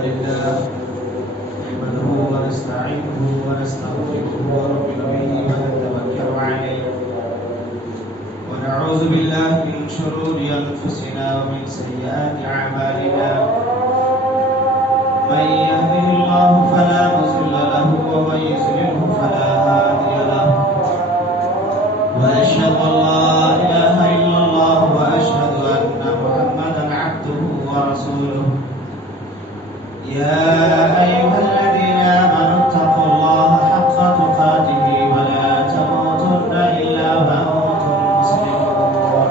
لله نحمده ونستعينه ونستغفره ونؤمن به ونتوكل عليه ونعوذ بالله من شرور أنفسنا ومن سيئات أعمالنا من يهده الله فلا مضل له ومن يضلل فلا هادي له وأشهد أن لا إله إلا الله وأشهد أن محمدا عبده ورسوله يا أيها الذين آمنوا اتقوا الله حق تقاته ولا تموتن إلا وأنتم مسلمون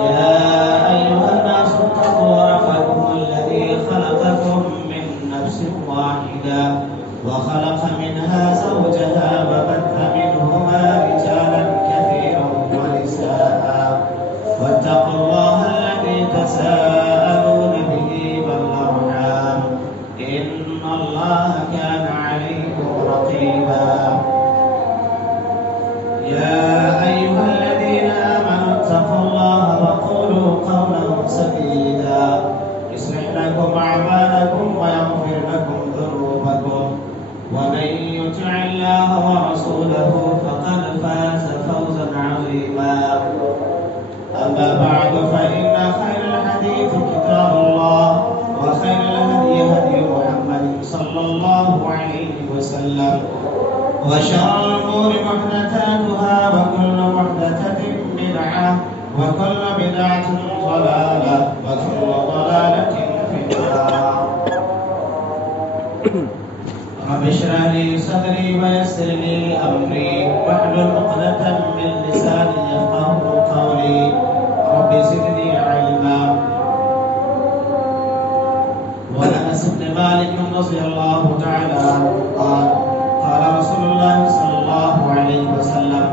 يا أيها الناس اتقوا ربكم الذي خلقكم من نفس واحدة وخلق منها زوجها وبث منهما رجالا كثيرا ونساء واتقوا الله الذي تساءلون به والأرحام إن الله كان عليكم رقيبا يا أيها الذين آمنوا اتقوا الله وقولوا قولا سديدا يصلح لكم أعمالكم ويغفر لكم ذنوبكم ومن يطع الله ورسوله فقد فاز فوزا عظيما أما بعد فإن خير الحديث كتاب الله وخير الهدي هدي محمد صلى الله عليه وسلم وشر الأمور محدثاتها وكل محدثة بدعة وكل بدعة ضلالة وكل ضلالة في النار رب اشرح لي صدري ويسر لي أمري واحلل عقدة من لساني يفقهوا قولي رب زدني علما وعن أنس بن مالك رضي الله تعالى عنه قال قال رسول الله صلى الله عليه وسلم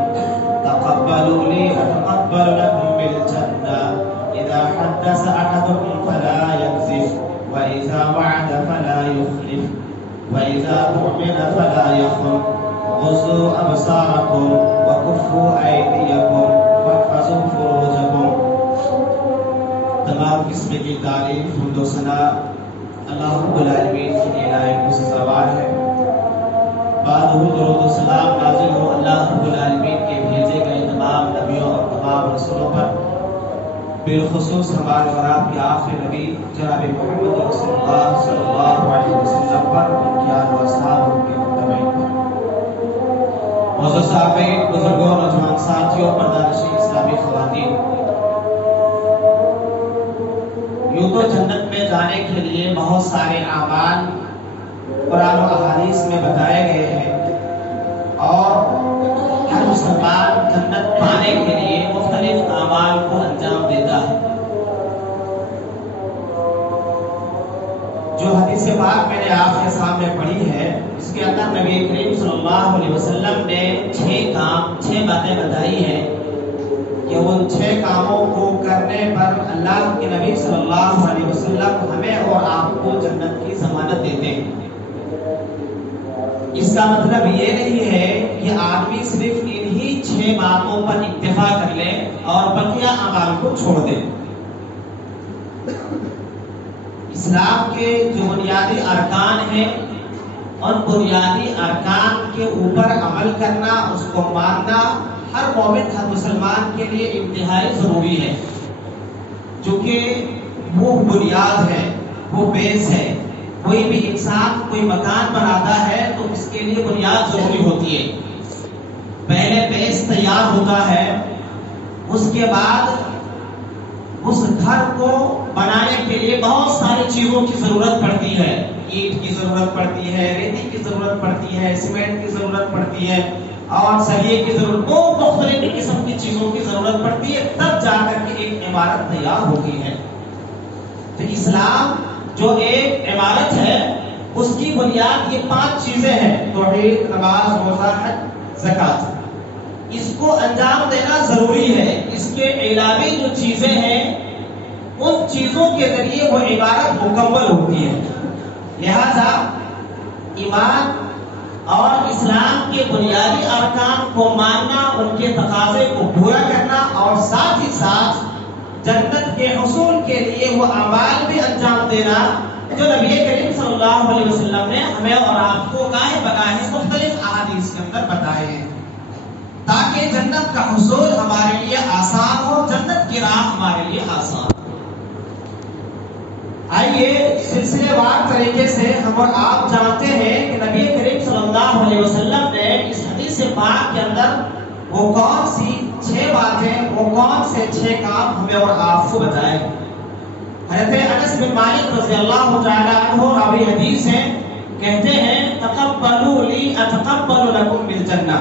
تقبلوا لي أتقبل لكم بالجنة إذا حدث أحدكم فلا يكذب وإذا وعد فلا يخلف وإذا تؤمن فلا يخن غضوا أبصاركم وكفوا أيديكم واحفظوا فروجكم تمام قسم کی تعریف حمد و ثنا اللہ رب العالمین کی الہی کو سزاوار ہے بعد درود و سلام نازل ہو اللہ رب العالمین کے بھیجے گئے تمام نبیوں اور تمام رسولوں پر بالخصوص ہمارے اور آپ کے آخری نبی جناب محمد رسول اللہ صلی اللہ علیہ وسلم پر ان کی آل و اصحاب اور ان کے متبعین پر معزز صحابین بزرگوں نوجوان ساتھیوں پردہ-نشین اسلامی خواتین یوں تو جنت میں جانے کے لیے بہت سارے اعمال قرآن و احادیث میں بتائے گئے ہیں اور ہر مسلمان جنت پانے کے لیے مختلف اعمال کو انجام دیتا ہے جو حدیث پاک میں نے آپ کے سامنے پڑھی ہے اس کے اندر نبی کریم صلی اللہ علیہ وسلم نے 6 باتیں بتائی ہیں کہ ان 6 کاموں کو کرنے پر اللہ کے نبی صلی اللہ علیہ وسلم ہمیں اور آپ کو جنت کی ضمانت دیتے ہیں اس کا مطلب یہ نہیں ہے کہ آدمی صرف انہی 6 باتوں پر اکتفا کر لے اور بقیہ اعمال کو چھوڑ دے اسلام کے جو بنیادی ارکان ہیں اور بنیادی ارکان کے اوپر عمل کرنا اس کو ماننا ہر مومن ہر مسلمان کے لیے انتہائی ضروری ہے چونکہ وہ بنیاد ہے وہ بیس ہے کوئی بھی انسان کوئی مکان بناتا ہے تو اس کے لیے بنیاد ضروری ہوتی ہے پہلے بیس تیار ہوتا ہے اس کے بعد اس گھر کو بنانے کے لیے بہت ساری چیزوں کی ضرورت پڑتی ہے اینٹ کی ضرورت پڑتی ہے ریتی کی ضرورت پڑتی ہے سیمنٹ کی ضرورت پڑتی ہے اور سلیے کی ضرورت بہت مختلف قسم کی چیزوں کی ضرورت پڑتی ہے تب جا کر کے ایک عمارت تیار ہوتی ہے تو اسلام جو ایک عمارت ہے اس کی بنیاد یہ 5 چیزیں ہیں توحید نماز روزہ حج زکات اس کو انجام دینا ضروری ہے اس کے علاوہ جو چیزیں ہیں ان چیزوں کے ذریعے وہ عبادت مکمل ہوتی ہے لہذا ایمان اور اسلام کے بنیادی ارکان کو ماننا ان کے تقاضے کو پورا کرنا اور ساتھ ہی ساتھ جنت کے حصول کے لیے وہ اعمال بھی انجام دینا جو نبی کریم صلی اللہ علیہ وسلم نے ہمیں اور آپ کو گاہے بگاہے مختلف احادیث کے اندر بتائے ہیں، تاکہ جنت کا حصول ہمارے لیے آسان ہو، جنت کی راہ ہمارے لیے آسان ہو۔ آئیے سلسلے وار طریقے سے ہم اور آپ جانتے ہیں کہ نبی کریم صلی اللہ علیہ وسلم نے اس حدیث پاک کے اندر وہ کون سی 6 باتیں، وہ کون سے 6 کام ہمیں اور آپ کو بتائے۔ حضرت انس بن مالک رضی اللہ تعالی عنہ راوی حدیث ہیں، کہتے ہیں تقبلوا لی اتقبل لکم بالجنہ۔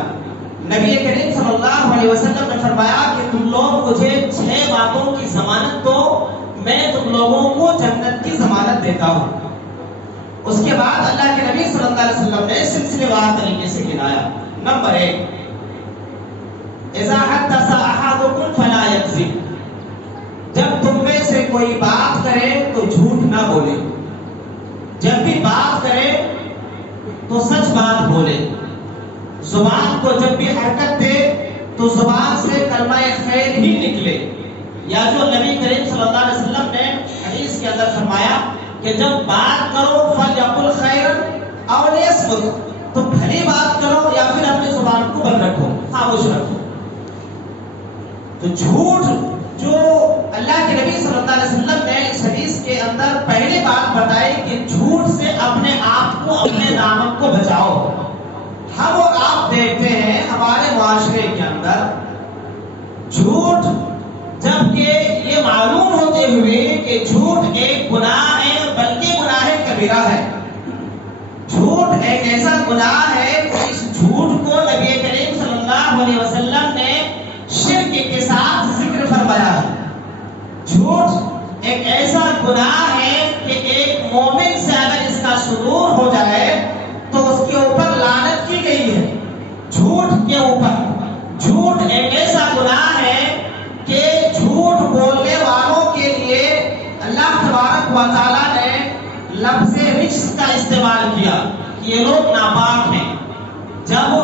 نبی کریم صلی اللہ علیہ وسلم نے فرمایا کہ تم لوگ مجھے 6 باتوں کی ضمانت دو، میں تم لوگوں کو جنت کی ضمانت دیتا ہوں۔ اس کے بعد اللہ کے نبی صلی اللہ علیہ وسلم نے سلسلے وار طریقے سے گنایا۔ نمبر 1، اذا حدث احدکم فلا یکذب، جب تم میں سے کوئی بات کرے تو جھوٹ نہ بولے، جب بھی بات کرے تو سچ بات بولے، زبان کو جب بھی حرکت دے تو زبان سے کلمہ خیر ہی نکلے، یا جو نبی کریم صلی اللہ علیہ وسلم نے حدیث کے اندر فرمایا کہ جب بات کرو فلیقل خیرا او لیصمت، تو بھلی بات کرو یا پھر اپنی زبان کو بند رکھو، خاموش رکھو۔ تو جھوٹ جو اللہ کے نبی صلی اللہ علیہ وسلم نے اس حدیث کے اندر پہلی بات بتائی کہ جھوٹ سے اپنے آپ کو، اپنے دامن کو بچاؤ۔ ہم اور آپ دیکھتے ہیں ہمارے معاشرے کے اندر جھوٹ، جبکہ یہ معلوم ہوتے ہوئے کہ جھوٹ ایک گناہ ہے، بلکہ گناہ کبیرہ ہے۔ جھوٹ ایک ایسا گناہ ہے کہ اس جھوٹ کو نبی کریم صلی اللہ علیہ وسلم نے شرک کے ساتھ ذکر فرمایا ہے۔ جھوٹ ایک ایسا گناہ ہے کہ ایک مومن سے اگر اس کا صدور ہو جائے تو اس کے اوپر لعنت کی گئی ہے۔ جھوٹ کے اوپر، جھوٹ ایک ایسا گناہ ہے کہ جھوٹ بولنے والوں کے لیے اللہ تبارک و تعالیٰ نے لفظ رجس کا استعمال کیا کہ یہ لوگ ناپاک ہیں۔ جب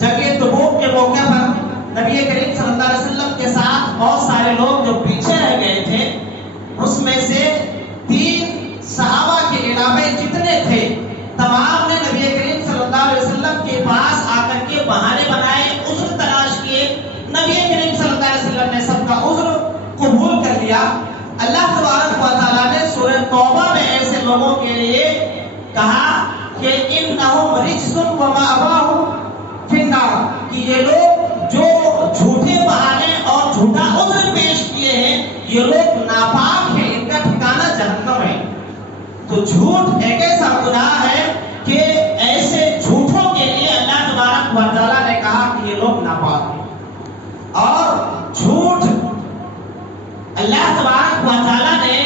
جنگ تبوک کے موقع پر نبی کریم صلی اللہ علیہ وسلم کے ساتھ بہت سارے لوگ جو پیچھے رہ گئے تھے، اس میں سے 3 صحابہ کے علاوہ جتنے تھے تمام نے نبی کریم صلی اللہ علیہ وسلم کے پاس آ کر کے بہانے بنائے، عذر تلاش کیے۔ نبی کریم صلی اللہ علیہ وسلم نے سب کا عذر قبول کر لیا۔ اللہ تبارک و تعالیٰ نے سورہ توبہ میں ایسے لوگوں کے لیے کہا کہ انہم رجس ومأواہم فی النار، کہ یہ لوگ جو جھوٹے بہانے اور جھوٹا عذر پیش کیے ہیں یہ لوگ ناپاک ہیں، ان کا ٹھکانہ جہنم ہے۔ تو جھوٹ ایک ایسا گناہ ہے کہ ایسے جھوٹوں کے لیے اللہ تبارک و تعالیٰ نے کہا کہ یہ لوگ ناپاک ہیں۔ اور جھوٹ اللہ تبارک و تعالیٰ نے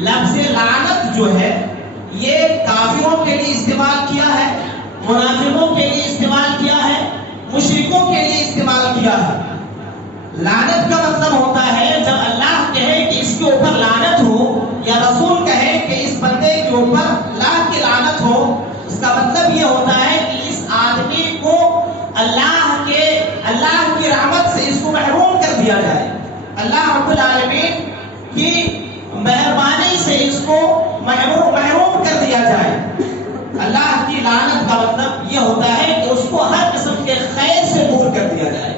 لفظ لعنت جو ہے یہ کافروں کے لیے استعمال کیا ہے، منافقوں کے لیے استعمال کیا ہے، مشرکوں کے لیے استعمال کیا ہے۔ لعنت کا مطلب ہوتا ہے جب اللہ کہے کہ اس کے اوپر لعنت ہو، یا رسول کہے کہ اس بندے کے اوپر اللہ کی لعنت ہو، اس کا مطلب یہ ہوتا ہے کہ اس آدمی کو اللہ کی رحمت سے اس کو محروم کر دیا جائے، اللہ رب العالمین کی مہربانی سے اس کو محروم کر دیا جائے۔ اللہ کی لعنت کا مطلب یہ ہوتا ہے کہ اس کو ہر قسم کے خیر سے دور کر دیا جائے،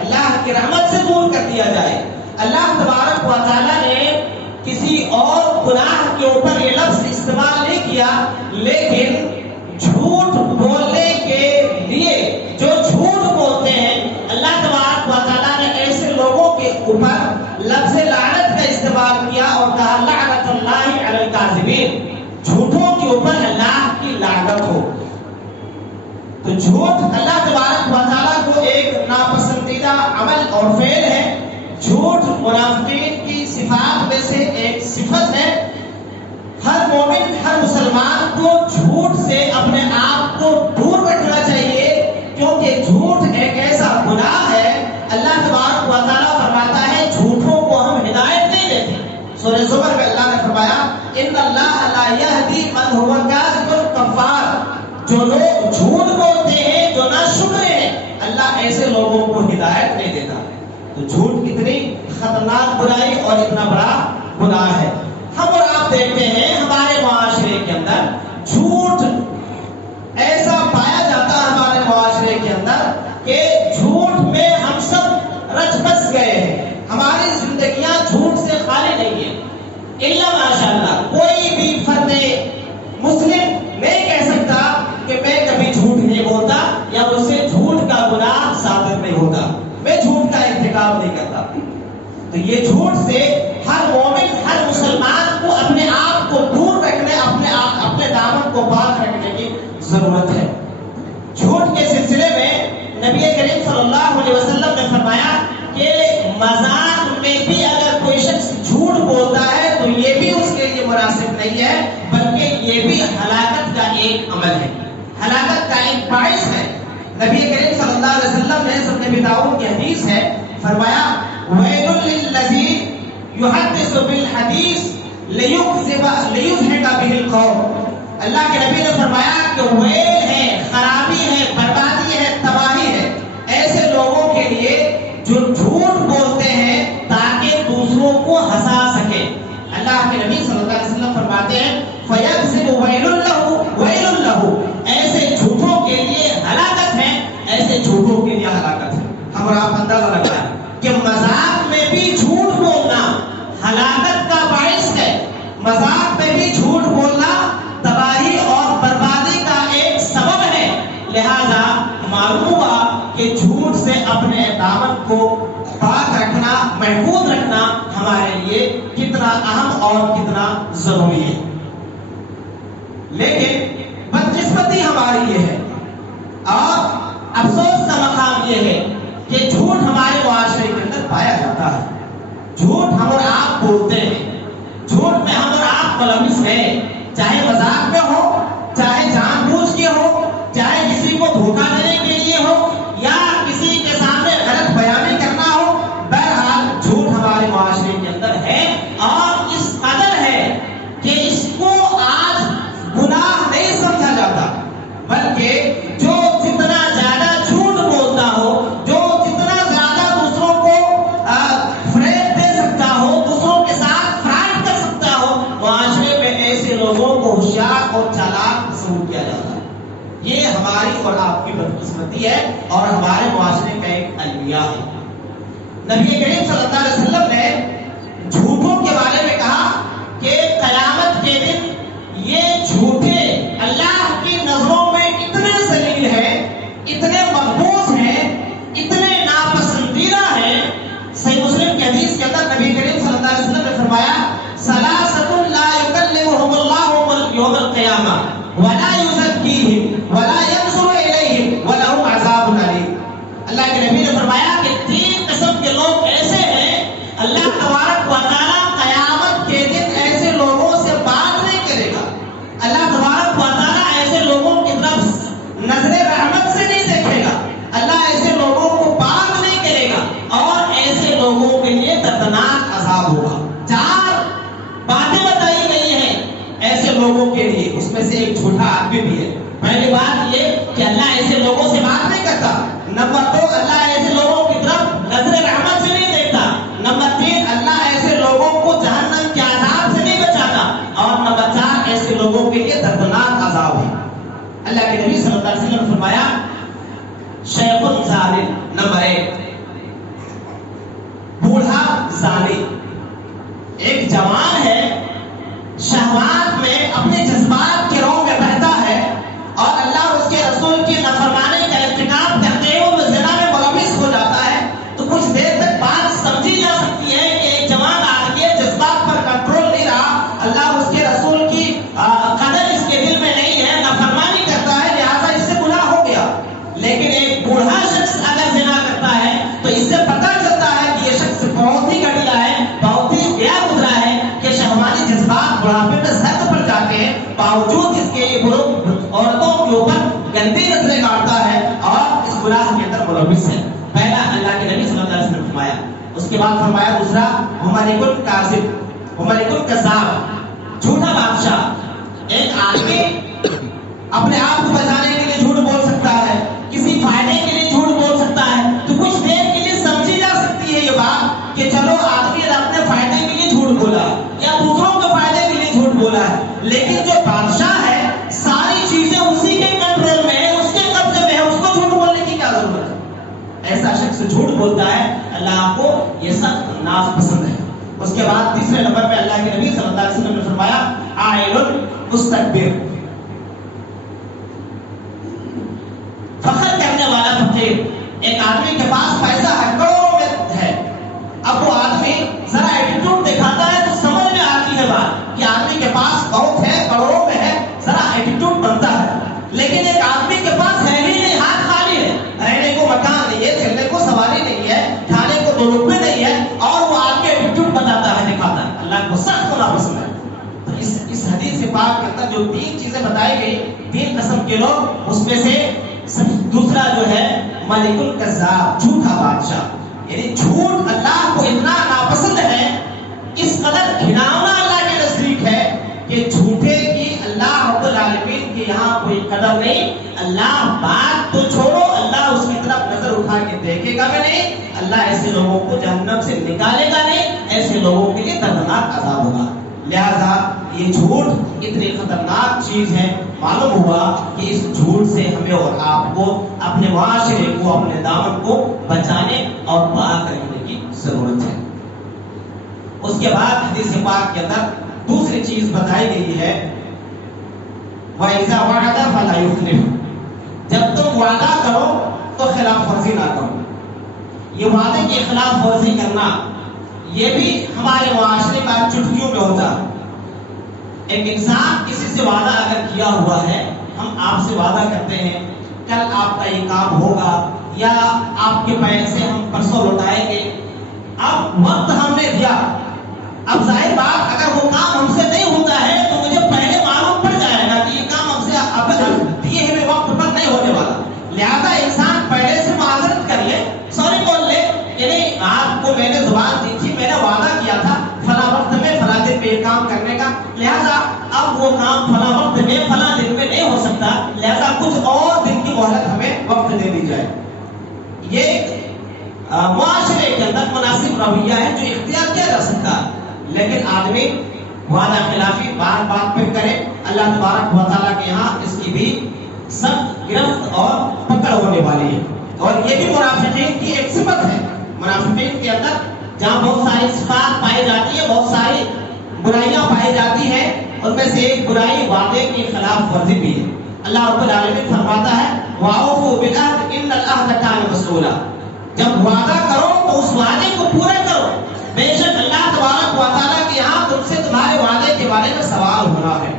اللہ کی رحمت سے دور کر دیا جائے۔ اللہ تبارک و تعالیٰ نے کسی اور گناہ کے اوپر یہ لفظ استعمال نہیں کیا، لیکن جھوٹ بولنے کے لیے جو جھوٹ بولتے ہیں اللہ تبارک و تعالیٰ نے ایسے لوگوں کے اوپر لفظ لعنت کا استعمال کیا اور کہا لعنت اللہ علی الکاذبین، جھوٹوں کے اوپر اللہ کی لعنت ہو۔ تو جھوٹ اللہ تبارک و تعالیٰ کو ایک ناپسندیدہ عمل اور فعل ہے۔ جھوٹ منافقین کی صفات میں سے ایک صفت ہے۔ ہر مومن، ہر مسلمان کو جھوٹ سے اپنے آپ کو دور رکھنا چاہیے، کیونکہ جھوٹ ایک ایسا گناہ ہے۔ اللہ تبارک و تعالیٰ فرماتا ہے جھوٹوں کو ہم ہدایت نہیں دیتے۔ سورہ زمر میں اللہ نے فرمایا ان اللہ لا یہدی من هو کاذب کفار، جو لوگ جھوٹ بولتے ہیں، جو ناشکر ہیں، اللہ ایسے لوگوں کو ہدایت نہیں دیتا۔ تو جھوٹ کتنی خطرناک برائی اور اتنا بڑا گناہ ہے۔ ہم اور آپ دیکھتے ہیں ہمارے یہ جھوٹ سے ہر مومن ہر مسلمان کو اپنے آپ کو دور رکھنے اپنے دامن کو پاک رکھنے کی ضرورت ہے۔ جھوٹ کے سلسلے میں نبی کریم صلی اللہ علیہ وسلم نے فرمایا کہ مذاق میں بھی اگر کوئی شخص جھوٹ بولتا ہے تو یہ بھی اس کے لیے مناسب نہیں ہے، بلکہ یہ بھی ہلاکت کا ایک عمل ہے، ہلاکت کا ایک باعث ہے۔ نبی کریم صلی اللہ علیہ وسلم نے سنن ابی داؤد کی حدیث ہے، فرمایا وَيْلٌ لِلَّذِي يُحَدِّثُ بِالْحَدِيثِ لِيُضْحِكَ بِهِ الْقَوْمَ۔ اللہ کے نبی نے فرمایا کہ ویل ہے، خرابی ہے، بربادی ہے، تباہی ہے ایسے لوگوں کے لیے جو جھوٹ بولتے ہیں تاکہ دوسروں کو ہنسا سکے۔ اللہ کے نبی صلی اللہ علیہ وسلم فرماتے ہیں فَيَكْذِبُ وَيْلٌ لَهُ وَيْلٌ لَهُ، ایسے جھوٹوں کے لیے ہلاکت ہے، ایسے جھوٹوں کے لیے ہلاکت ہے۔ ہم اور آپ اندازہ لگائیں کہ مذاق میں بھی جھوٹ بولنا ہلاکت کا باعث ہے، مذاق میں بھی جھوٹ بولنا تباہی اور بربادی کا ایک سبب ہے۔ لہذا معلوم ہوا کہ جھوٹ سے اپنے دامن کو پاک رکھنا، محفوظ رکھنا ہمارے لیے کتنا اہم اور کتنا ضروری ہے۔ لیکن بدقسمتی ہماری یہ ہے اور افسوس کا مقام یہ ہے کہ جھوٹ ہمارے معاشرے کے اندر پایا جاتا ہے۔ جھوٹ ہم اور آپ بولتے ہیں، جھوٹ میں ہم اور آپ ملوث ہیں، چاہے مذاق میں ہو، چاہے جان بوجھ کے ہو، چاہے کسی کو دھوکہ دینے کے لیے ہو یا کسی کے سامنے غلط بیانی کرنا ہو، بہرحال جھوٹ ہمارے معاشرے کے اندر ہے اور اس قدر ہے کہ اس کو آج گناہ نہیں سمجھا جاتا، بلکہ جو جتنا زیادہ جھوٹ بولتا ہو، جو جتنا زیادہ دوسروں کو فریب دے سکتا ہو، دوسروں کے ساتھ فراڈ کر سکتا ہو، معاشرے میں ایسے لوگوں کو ہوشیار اور چالاک تصور کیا جاتا ہے۔ یہ ہماری اور آپ کی بدقسمتی ہے اور ہمارے معاشرے کا ایک المیہ ہے۔ نبی کریم صلی اللہ علیہ وسلم نے جھوٹوں کے بارے میں کہا کہ قیامت کے دن یہ جھوٹے اللہ کی نظروں میں اتنے ذلیل ہیں، اتنے مقبوض ہیں، اتنے ناپسندیدہ ہیں۔ صحیح مسلم کی حدیث کے اندر نبی کریم صلی اللہ علیہ وسلم نے فرمایا ثلاثة لا يكلمهم الله يوم القيامة ولا يزكيهم ولا ينظر إليهم ولهم عذاب أليم۔ اللہ کے نبی نے فرمایا کہ تین قسم کے لوگ ایسے ہیں، اللہ تبارک و تعالیٰ قیامت کے دن ایسے لوگوں سے بات نہیں کرے گا، اللہ تبارک و تعالیٰ ایسے لوگوں کی طرف نظر رحمت سے نہیں دیکھے گا، اللہ ایسے لوگوں کو پاک نہیں کرے گا اور ایسے لوگوں کے لیے دردناک عذاب ہوگا۔ چار باتیں بتائی گئی ہیں ایسے لوگوں کے لیے، اس میں سے ایک جھوٹا آدمی بھی ہے۔ پہلی بات یہ کہ اللہ ایسے لوگوں سے بات نہیں کرتا، نمبر دو اللہ ایسے لوگوں کی طرف نظر رحمت سے نہیں دیکھتا، نمبر تین اللہ ایسے لوگوں کو جہنم کے عذاب سے نہیں بچاتا، اور نمبر چار ایسے لوگوں کے لیے دردناک عذاب ہے۔ اللہ کے نبی صلی اللہ علیہ وسلم نے فرمایا شیخ الظالم، نمبر ایک بوڑھا ظالم، ایک جوان ہے شہوات میں اپنے جذبات کے رو میں بہتا ہے اور اللہ اور اس کے رسول کی نافرمانی کا ارتکاب کرتے ہوئے وہ زنا میں ملوث ہو جاتا ہے، تو کچھ دیر تک بات سمجھی جا سکتی ہے کہ ایک جوان آدمی جذبات پر کنٹرول نہیں رہا، اللہ اور اس کے رسول کی قدر اس کے دل میں نہیں ہے، نافرمانی کرتا ہے، لہٰذا اس سے گناہ ہو گیا۔ لیکن ایک بوڑھا شخص اگر زنا کرتا ہے تو اس سے پتہ چلتا ہے کہ یہ شخص بہت ہی گھٹیا ہے، بہت ہی گیا گزرا ہے کہ شہوانی جذبات بڑھاپے میں سخت پڑ جاتے ہیں، باوجود اس کے عورتوں کے اوپر گندی نظریں کاٹتا ہے اور اس گناہ کے اندر ملوث ہے۔ پہلا اللہ کے نبی صلی اللہ علیہ وسلم نے فرمایا، اس کے بعد فرمایا دوسرا ملک الکاذب، ملک الکذاب، جھوٹا بادشاہ۔ ایک آدمی اپنے آپ کو بچانے کے لیے جھوٹ بول سکتا ہے، کسی فائدے کے لیے جھوٹ بول سکتا ہے، تو کچھ دیر کے لیے سمجھی جا سکتی ہے یہ بات کہ چلو آدمی نے اپنے فائدے کے لیے جھوٹ بولا یا دوسروں کے فائدے کے لیے جھوٹ بولا ہے، لیکن جو بادشاہ ہے ساری چیزیں اسی کے کنٹرول میں ہے، اس کے قبضے میں ہے، اس کو جھوٹ بولنے کی کیا ضرورت ہے؟ ایسا شخص جھوٹ بولتا ہے، اللہ کو یہ سخت ناپسند ہے۔ اس کے بعد تیسرے نمبر پہ اللہ کے نبی صلی اللہ علیہ وسلم نے فرمایا عائل مستكبر، فخر کرنے والا فقیر۔ ایک آدمی کے پاس پیسہ ہے، کروڑوں میں ہے، اب وہ آدمی کہ آدمی کے پاس بہت ہے، کروڑوں میں ہے، ذرا ایٹیٹیوڈ بنتا ہے، لیکن ایک آدمی کے پاس ہے ہی نہیں، ہاتھ خالی ہے، رہنے کو مکان نہیں ہے، چلنے کو سواری نہیں ہے، کھانے کو 2 روپے نہیں ہے، اور وہ آدمی ایٹیٹیوڈ بتاتا ہے، دکھاتا ہے، اللہ کو سخت ہونا پسند ہے۔ تو اس حدیث پاک کے اندر جو 3 چیزیں بتائی گئی، 3 قسم کے لوگ، اس میں سے دوسرا جو ہے ملک الکذاب، جھوٹا بادشاہ، یعنی جھوٹ اللہ کو اتنا ناپسند ہے، اس قدر گھناؤنا اللہ کے نزدیک ہے کہ جھوٹے کی اللہ رب العالمین کے یہاں کوئی قدر نہیں۔ اللہ بات تو چھوڑو، اللہ اس کی طرف نظر اٹھا کے دیکھے گا بھی نہیں، اللہ ایسے لوگوں کو جہنم سے نکالے گا نہیں، ایسے لوگوں کے لیے دردناک عذاب ہوگا۔ لہذا یہ جھوٹ اتنی خطرناک چیز ہے، معلوم ہوا کہ اس جھوٹ سے ہمیں اور آپ کو اپنے معاشرے کو، اپنے دامن کو بچانے اور پاک رکھنے کی ضرورت ہے۔ اس کے بعد حدیث پاک کے اندر دوسری چیز بتائی گئی ہے، وَإِذَا وَعَدَ فَلَا يُخْلِفُ، جب تم وعدہ کرو تو خلاف ورزی نہ کرو۔ یہ وعدے کی خلاف ورزی کرنا یہ بھی ہمارے معاشرے کا چٹکیوں میں ہوتا ہے۔ ایک انسان کسی سے وعدہ اگر کیا ہوا ہے، ہم آپ سے وعدہ کرتے ہیں کل آپ کا یہ کام ہوگا، یا آپ کے پیسے ہم پرسوں لوٹائیں گے، اب وقت ہم نے دیا، اب ظاہر بات اگر وہ کام ہم سے نہیں ہوتا ہے تو مجھے پہلے معلوم پڑ جائے گا کہ یہ کام ہم سے اب دیے ہوئے وقت پر نہیں ہونے والا، لہذا انسان پہلے سے معذرت کر لے، سوری بول لے کہ نہیں آپ کو میں نے زبان دی تھی، میں نے وعدہ کیا تھا فلاں وقت میں فلاں دن میں یہ کام کرنے کا، لہذا اب وہ کام فلاں وقت میں فلاں دن میں نہیں ہو سکتا، لہذا کچھ اور دن کی مہلت ہمیں وقت دے دی جائے۔ یہ معاشرے کے اندر مناسب رویہ ہے جو اختیار کیا جا سکتا ہے، لیکن آدمی وعدہ خلافی بار بات پہ کرے، اللہ تبارک و تعالیٰ کے یہاں اس کی بھی سخت گرفت اور پکڑ ہونے والی ہے۔ اور یہ بھی منافقین کی ایک صفت ہے، منافقین کے اندر جہاں بہت ساری صفات پائی جاتی ہے، بہت ساری برائیاں پائی جاتی ہیں، ان میں سے ایک برائی وعدے کی خلاف ورزی بھی ہے۔ اللہ رب العالمین فرماتا ہے وَأَوْفُوا بِالْعَهْدِ إِنَّ الْعَهْدَ كَانَ مَسْئُولًا، جب وعدہ کرو تو اس وعدے کو پورا کرو، بے شک اللہ تبارک و تعالیٰ کے یہاں تم سے تمہارے وعدے کے بارے میں سوال ہونا ہے۔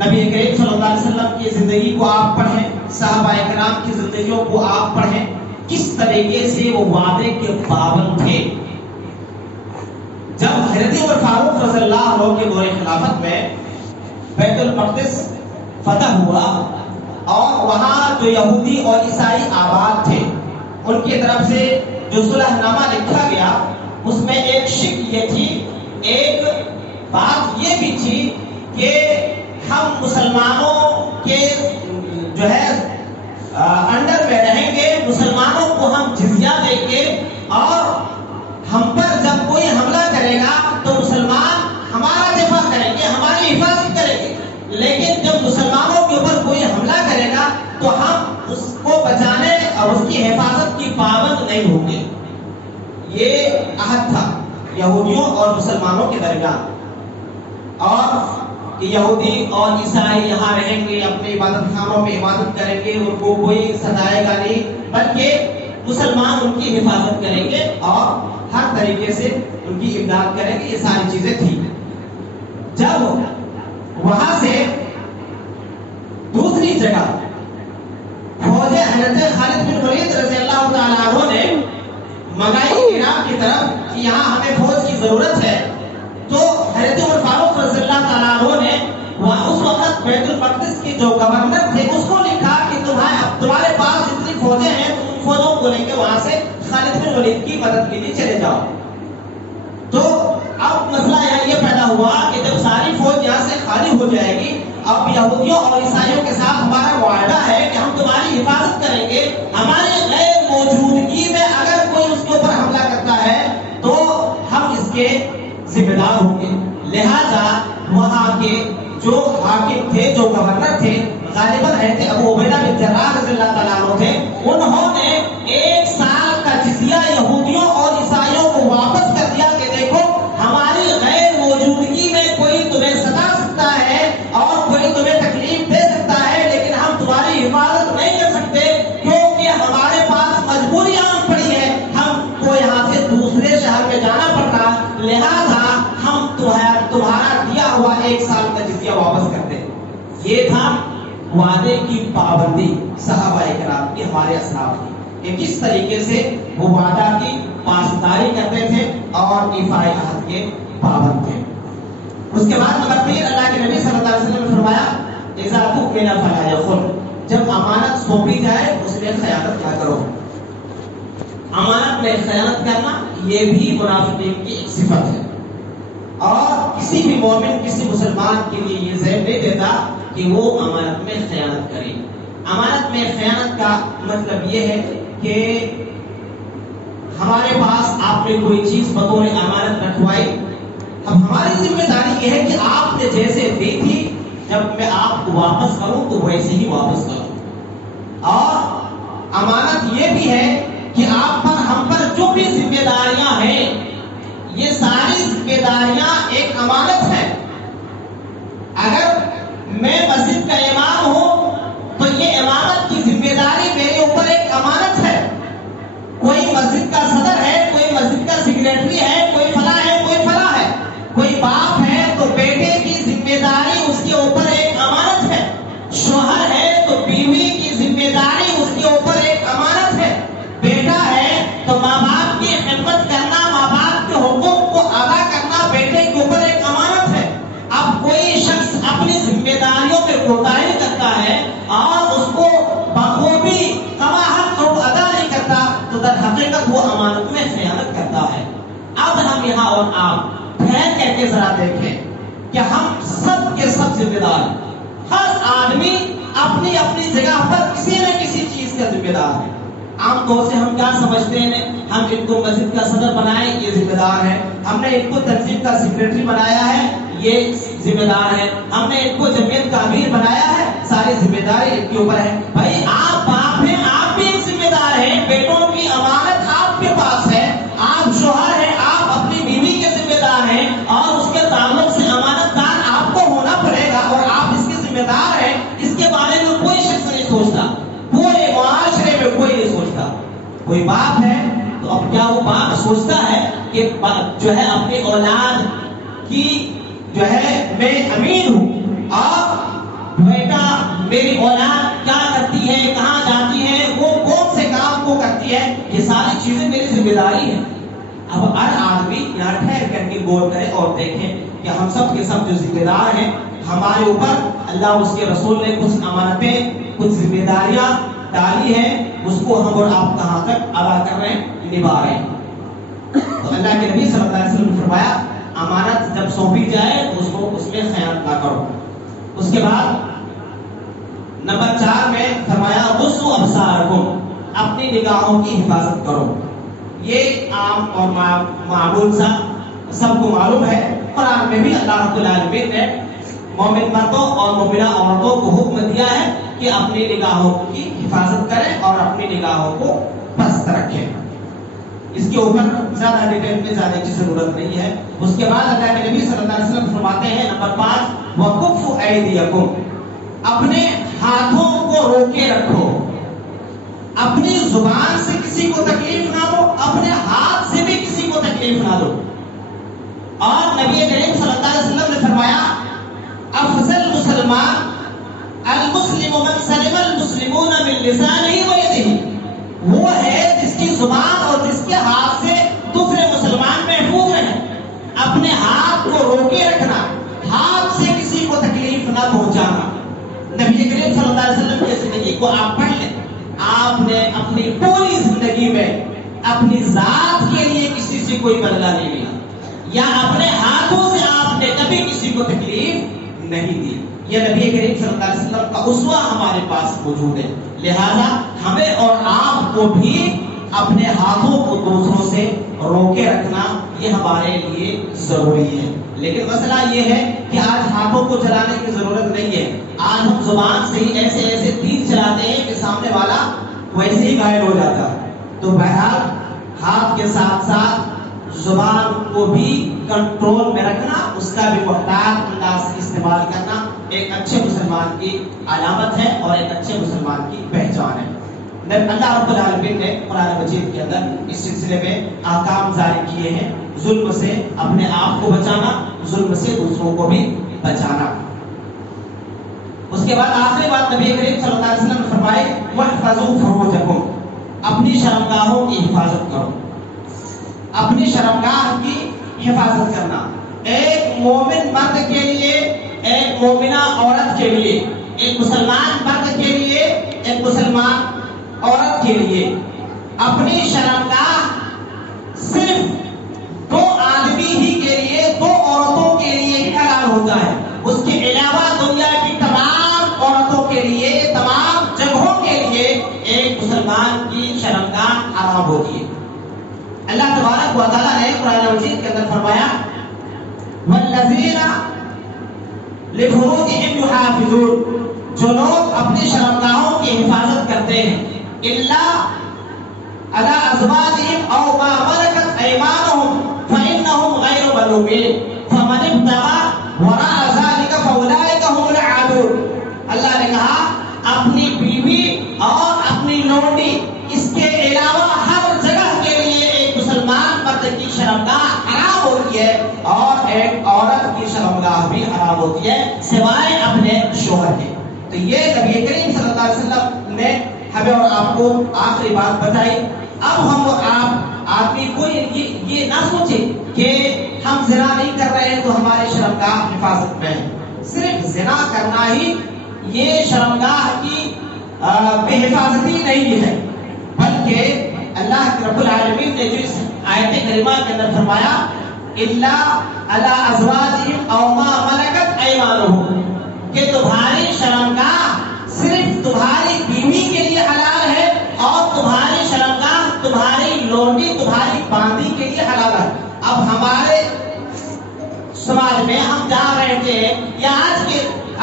نبی کریم صلی اللہ علیہ وسلم کی زندگی کو آپ پڑھیں، صحابہ کرام کی زندگیوں کو آپ پڑھیں، کس طریقے سے وہ وعدے کے پابند تھے۔ جب حضرت عمر فاروق رضی اللہ عنہ کے دور خلافت میں بیت المقدس فتح ہوا اور وہاں جو یہودی اور عیسائی آباد تھے ان کی طرف سے جو صلح نامہ لکھا گیا، اس میں ایک شک یہ تھی، ایک بات یہ بھی تھی کہ ہم مسلمانوں کے جو ہے انڈر میں رہیں گے، مسلمانوں کو ہم جزیہ دیں گے، اور ہم پر جب کوئی حملہ کرے گا تو مسلمان ہمارا دفاع کریں گے، ہماری حفاظت کریں گے، لیکن جب مسلمانوں کے اوپر کوئی حملہ کرے گا تو ہم اس کو بچانے اور اس کی حفاظت کی پابند نہیں ہوں گے۔ یہ عہد تھا یہودیوں اور مسلمانوں کے درمیان، اور کہ یہودی اور عیسائی یہاں رہیں گے، اپنے عبادت خانوں میں عبادت کریں گے، ان کو کوئی ستائے گا نہیں، بلکہ مسلمان ان کی حفاظت کریں گے اور ہر طریقے سے ان کی امداد کریں گے، یہ ساری چیزیں تھیں۔ جب وہاں سے دوسری جگہ فوج حضرت خالد بن ولید رضی اللہ تعالیٰ عنہ نے منگائی عراق کی طرف کہ یہاں ہمیں فوج کی ضرورت ہے، تو حضرت عمر فاروق رضی اللہ تعالیٰ عنہ نے وہاں اس وقت بیت المقدس کے جو گورنر تھے اس کو لکھا کہ تمہارے پاس جتنی فوجیں ہیں تم ان فوجوں کو لے کے وہاں سے خالد بن ولید کی مدد کے لیے چلے جاؤ۔ تو اب مسئلہ یہ پیدا ہوا کہ جب ساری فوج یہاں سے خالی ہو جائے گی، اب یہودیوں اور عیسائیوں کے ساتھ ہمارا معاہدہ ہے کہ ہم تمہاری حفاظت کریں گے، ہماری غیر موجودگی میں اگر کوئی اس کے اوپر حملہ کرتا ہے تو ہم اس کے ذمہ دار ہوں گے۔ لہذا وہاں کے جو حاکم تھے، جو گورنر تھے، غالباً حضرت ابو عبیدہ بن جراح رضی اللہ تعالیٰ عنہ تھے، انہوں نے 1 سال کا جزیہ یہودیوں اور عیسائیوں کو واپس کر دیا کہ دیکھو ہماری غیر موجودگی میں کوئی تمہیں ستا سکتا ہے اور کوئی تمہیں تکلیف دے سکتا ہے، لیکن ہم تمہاری حفاظت نہیں کر سکتے کیونکہ ہمارے پاس مجبوری عام پڑی ہے، ہم کو یہاں سے دوسرے شہر میں جانا پڑ رہا، لہذا ہم تمہارا ہوا 1 سال کا جزیہ واپس کر دیں. یہ تھا وعدے کی پابندی صحابہ کرام کی، ہمارے اسلاف کی، کہ کس طریقے سے وہ وعدہ کی پاسداری کرتے تھے اور ایفائے عہد کے پابند تھے. اس کے بعد نمبر 3 اللہ کے نبی صلی اللہ علیہ وسلم نے فرمایا اذا تؤمن فلا يخن، جب امانت سونپی جائے اس میں خیانت نہ کرو. امانت میں خیانت کرنا یہ بھی منافقین کی ایک صفت ہے، اور کسی بھی مومن کسی مسلمان کے لیے یہ زیب نہیں دیتا کہ وہ امانت میں خیانت کرے. امانت میں خیانت کا مطلب یہ ہے کہ ہمارے پاس آپ نے کوئی چیز بطور امانت رکھوائی، اب ہماری ذمہ داری یہ ہے کہ آپ نے جیسے دی تھی جب میں آپ کو واپس کروں تو ویسے ہی واپس کروں. اور امانت یہ بھی ہے کہ آپ پر ہم پر جو بھی ذمہ داریاں ہیں یہ ساری ذمہ داریاں ایک امانت ہے. اگر میں مسجد کا امام ہوں تو یہ امامت کی ذمہ داری میرے اوپر ایک امانت ہے. کوئی مسجد کا صدر ہے، کوئی مسجد کا سیکریٹری ہے، کوئی فلاں ہے، کوئی فلاں ہے، کوئی باپ ہے تو بیٹے کی ذمہ داری اس کے اوپر ایک امانت ہے. شوہر ہے تو بیوی کی ذمہ داری اس کے اوپر ایک امانت ہے. بیٹا ہے تو ماں باپ کی خدمت کرنا، ماں باپ کے حقوق کو ادا کرنا بیٹے کے اوپر ایک امانت ہے. اب کوئی شخص اپنی ذمہ داریوں میں کوتاہی کرتا ہے اور اس کو بخوبی کما حق ادا نہیں کرتا تو در حقیقت وہ امانت میں خیانت کرتا ہے. اب ہم یہاں اور آپ ٹھہر کر کے ذرا دیکھیں کہ ہم سب کے سب ذمہ دار، ہر آدمی اپنی اپنی جگہ پر کسی نہ کسی چیز کا ذمہ دار ہے. عام طور سے ہم کیا سمجھتے ہیں، ہم ان کو مسجد کا صدر بنائے یہ ذمہ دار ہے، ہم نے ان کو تنظیم کا سیکریٹری بنایا ہے یہ ذمہ دار ہے، ہم نے ان کو جمعیت کا امیر بنایا ہے ساری ذمہ داری ان کے اوپر ہے. بھائی آپ باپ ہیں، آپ بھی ایک ذمہ دار ہیں، بیٹوں کی امانت آپ کے پاس ہے، آپ شوہر ہیں، آپ اپنی بیوی کے ذمہ دار ہیں اور اس کے تعلق سے امانت دار آپ کو ہونا پڑے گا اور آپ اس کے ذمہ دار ہیں. اس کے بارے میں کوئی شخص نہیں سوچتا، پورے معاشرے میں کوئی نہیں سوچتا. کوئی باپ ہے تو اب کیا وہ باپ سوچتا ہے کہ جو ہے اپنی اولاد کی جو ہے میں امین ہوں اور بیٹا میری اولاد کیا کرتی ہے، کہاں جاتی ہے، وہ کون سے کام کو کرتی ہے، یہ ساری چیزیں میری ذمہ داری ہے. اب ہر آدمی یہاں ٹھہر کر کے غور کرے اور دیکھیں کہ ہم سب کے سب جو ذمہ دار ہیں ہمارے اوپر اللہ اس کے رسول نے کچھ امانتیں کچھ ذمہ داریاں ڈالی ہیں، اس کو ہم اور آپ کہاں تک ادا کر رہے ہیں، نبھا رہے ہیں. تو اللہ کے نبی صلی اللہ علیہ وسلم نے فرمایا امانت جب سونپی جائے تو اس میں خیانت نہ کرو. اس کے بعد نمبر 4 میں فرمایا غضوا ابصارکم، اپنی نگاہوں کی حفاظت کرو. یہ عام اور معمول سا سب کو معلوم ہے. قرآن میں بھی اللہ رب العالمین نے مومن مردوں اور مومنہ عورتوں کو حکم دیا ہے کہ اپنی نگاہوں کی حفاظت کریں اور اپنی نگاہوں کو پست رکھیں. اس کے اوپر زیادہ ڈیٹیل میں جانے کی ضرورت نہیں ہے. اس کے بعد اللہ کے نبی صلی اللہ علیہ وسلم فرماتے ہیں نمبر 5 وَكُفُّ أَيْدِيَكُمْ، اپنے ہاتھوں کو روکے رکھو. اپنی زبان سے کسی کو تکلیف نہ دو، اپنے ہاتھ سے بھی کسی کو تکلیف نہ دو. اور نبی کریم صلی اللہ علیہ وسلم نے فرمایا افضل مسلمان المسلم من سلم المسلمون من لسانه ويده، وہ ہے جس کی زبان اور جس کے ہاتھ سے دوسرے مسلمان محفوظ ہیں. اپنے ہاتھ کو روکے رکھنا، ہاتھ سے کسی کو تکلیف نہ پہنچانا. نبی کریم صلی اللہ علیہ وسلم کی زندگی کو آپ پڑھ لیں، آپ نے اپنی پوری زندگی میں اپنی ذات کے لیے کسی سے کوئی بدلہ نہیں لیا یا اپنے ہاتھوں سے آپ نے کبھی کسی کو تکلیف نہیں دی. یہ نبی کریم صلی اللہ علیہ وسلم کا اسوہ ہمارے پاس موجود ہے. لہذا ہمیں اور آپ کو بھی اپنے ہاتھوں کو دوسروں سے روکے رکھنا یہ ہمارے لیے ضروری ہے. لیکن مسئلہ یہ ہے کہ آج ہاتھوں کو چلانے کی ضرورت نہیں ہے. آج ہم زبان سے ہی ایسے ایسے تیر چلاتے ہیں کہ سامنے والا ویسے ہی گھائل ہو جاتا ہے. تو بہرحال ہاتھ کے ساتھ ساتھ زبان کو بھی کنٹرول میں رکھنا، اس کا بھی محتاط انداز سے استعمال کرنا ایک اچھے مسلمان کی علامت ہے اور ایک اچھے مسلمان کی پہچان ہے. اللہ رب العالمین نے قرآن مجید کے اندر اس سلسلے میں احکام جاری کیے ہیں. ظلم سے اپنے آپ کو بچانا، ظلم سے دوسروں کو بھی بچانا. اس کے بعد آخری بات نبی کریم صلی اللہ علیہ وسلم نے فرمائے وَاحْفَظُوا فُرُوجَكُمْ، اپنی شرمگاہوں کی حفاظت کرو. اپنی شرمگاہ کی حفاظت کرنا ایک مومن مرد کے لیے، ایک مومنہ عورت کے لیے، ایک مسلمان مرد کے لیے، ایک مسلمان عورت کے لیے اپنی شرمگاہ صرف دو آدمی ہی کے لیے، دو عورتوں کے لیے ہی حلال ہوتا ہے. اس کے علاوہ دنیا کی تمام عورتوں کے لیے، تمام جگہوں کے لیے ایک مسلمان کی شرمگاہ حرام ہوتی ہے. اللہ تبارک و تعالیٰ نے قرآن مجید کے اندر فرمایا وَالَّذِينَ لِفُرُوجِهِمْ يُحَافِظُونَ، جو لوگ اپنی شرمگاہوں کی حفاظت کرتے ہیں إِلَّا عَلَىٰ أَزْوَاجِهِمْ أَوْ مَا مَلَكَتْ أَيْمَانُهُمْ فَإِنَّهُمْ غَيْرُ مَلُومِينَ فَمَنِ ابْتَغَىٰ وَرَاءَ ذَٰلِكَ فَأُولَٰئِكَ هُمُ الْعَادُونَ. اللہ نے کہا اپنی بیوی اور اپنی لونڈی، اس کے علاوہ ہر جگہ کے لیے ایک مسلمان مرد کی شرمگاہ حرام ہوتی ہے اور ایک عورت کی شرمگاہ بھی حرام ہوتی ہے سوائے اپنے شوہر کے. تو یہ نبی کریم صلی اللہ علیہ وسلم نے ہمیں اور آپ کو آخری بات بتائی. اب ہم اور آپ آدمی کوئی یہ نہ سوچے کہ ہم زنا نہیں کر رہے ہیں تو ہماری شرمگاہ حفاظت میں ہے. صرف زنا کرنا ہی یہ شرمگاہ کی بے حفاظتی نہیں ہے، بلکہ اللہ رب العالمین نے جو اس آیت کریمہ کے اندر فرمایا الا علی ازواجہم او ما ملکت ایمانہم، کہ تمہاری شرمگاہ صرف تمہاری بیوی کے لیے حلال ہے اور تمہاری شرمگاہ تمہاری لونڈی، تمہاری باندی کے لیے حلال ہے. اب ہمارے سماج میں ہم جہاں رہتے ہیں یا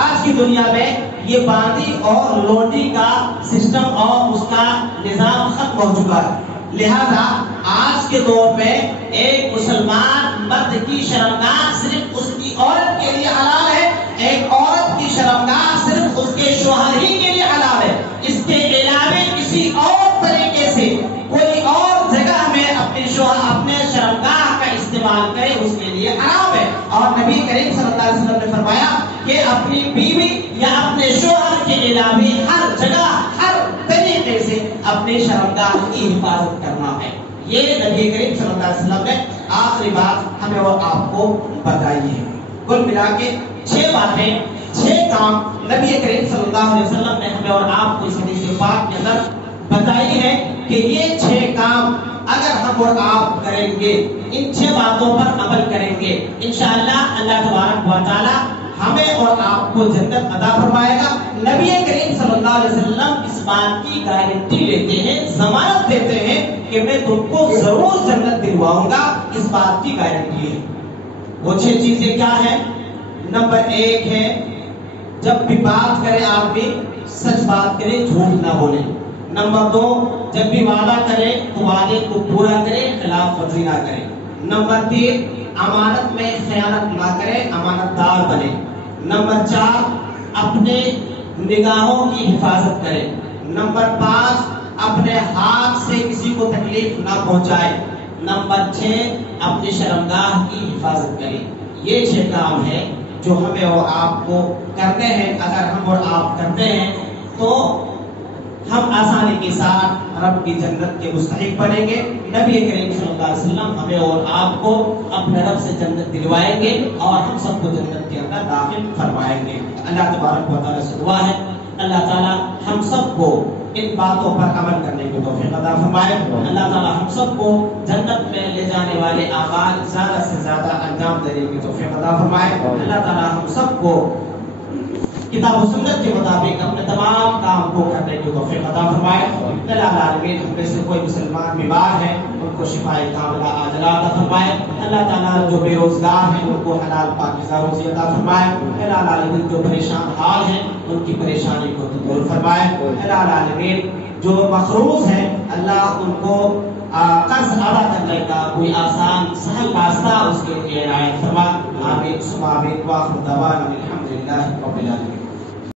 آج کی دنیا میں یہ باندی اور لونڈی کا سسٹم اور اس کا نظام ختم ہو چکا ہے. لہذا آج کے دور میں ایک مسلمان مرد کی شرمگاہ صرف اس کی عورت کے لیے حلال ہے، ایک عورت کی شرمگاہ صرف اس کے شوہر ہی کے لیے حلال ہے. اس کے علاوہ کسی اور طریقے سے کوئی اور جگہ میں اپنے شرمگاہ کا استعمال کرے اس کے لیے حرام ہے. اور نبی کریم صلی اللہ علیہ وسلم نے فرمایا کہ اپنی بیوی یا اپنے شوہر کے علاوہ ہر جگہ ہر طریقے سے اپنے شرمگاہ کی حفاظت کرنا ہے. یہ نبی کریم صلی اللہ علیہ وسلم نے آخری بات ہمیں اور آپ کو بتائی ہے. کل ملا کے 6 باتیں، 6 کام نبی کریم صلی اللہ علیہ وسلم نے ہمیں اور آپ کو اس حدیث پاک کے اندر بتائی ہے کہ یہ 6 کام اگر ہم اور آپ کریں گے، ان 6 باتوں پر عمل کریں گے، انشاءاللہ اللہ تبارک و تعالی ہمیں اور آپ کو جنت عطا فرمائے گا. نبی کریم صلی اللہ علیہ وسلم اس بات کی گارنٹی لیتے ہیں، ضمانت دیتے ہیں کہ میں تم کو ضرور جنت دلواؤں گا. اس بات کی گارنٹی ہے. وہ 6 چیزیں کیا ہیں؟ نمبر 1 ہے جب بھی بات کرے آدمی سچ بات کرے، جھوٹ نہ بولے. نمبر 2 جب بھی وعدہ کرے تو وعدے کو پورا کرے، خلاف ورزی نہ کرے. نمبر 3 امانت میں خیانت نہ کرے، امانت دار بنے. نمبر 4 اپنے نگاہوں کی حفاظت کرے. نمبر 5 اپنے ہاتھ سے کسی کو تکلیف نہ پہنچائے. نمبر 6 اپنی شرمگاہ کی حفاظت کرے. یہ 6 کام ہیں جو ہمیں اور آپ کو کرنے ہیں. اگر ہم اور آپ کرتے ہیں تو ہم آسانی کے ساتھ رب کی جنت کے مستحق بنیں گے. نبی کریم صلی اللہ علیہ وسلم ہمیں اور آپ کو اپنے رب سے جنت دلوائیں گے اور ہم سب کو جنت کے اندر داخل فرمائیں گے. اللہ تبارک و تعالیٰ سے دعا ہے اللہ تعالیٰ ہم سب کو ان باتوں پر عمل کرنے کی توفیق عطا فرمائے. اللہ تعالیٰ ہم سب کو جنت میں لے جانے والے اعمال زیادہ سے زیادہ انجام دینے کی توفیق عطا فرمائے. اللہ تعالیٰ ہم سب کو کتاب و سنت کے مطابق اپنے تمام کام کو کرنے کی توفیق عطا فرمائے. اللہ العالمین ہم میں سے کوئی مسلمان بیمار ہے ان کو شفائے کاملہ عاجلہ عطا فرمائے. اللہ تعالیٰ جو بے روزگار ہیں ان کو حلال پاکیزہ روزی عطا فرمائے. اللہ العالمین جو پریشان حال ہیں ان کی پریشانی کو دور فرمائے. اللہ العالمین جو مقروض ہیں اللہ ان کو قرض ادا کرنے کا کوئی آسان سہل راستہ اس کے لیے عنایت فرما. آمین ثم آمین. وآخر دعوانا الحمدللہ رب العالمین.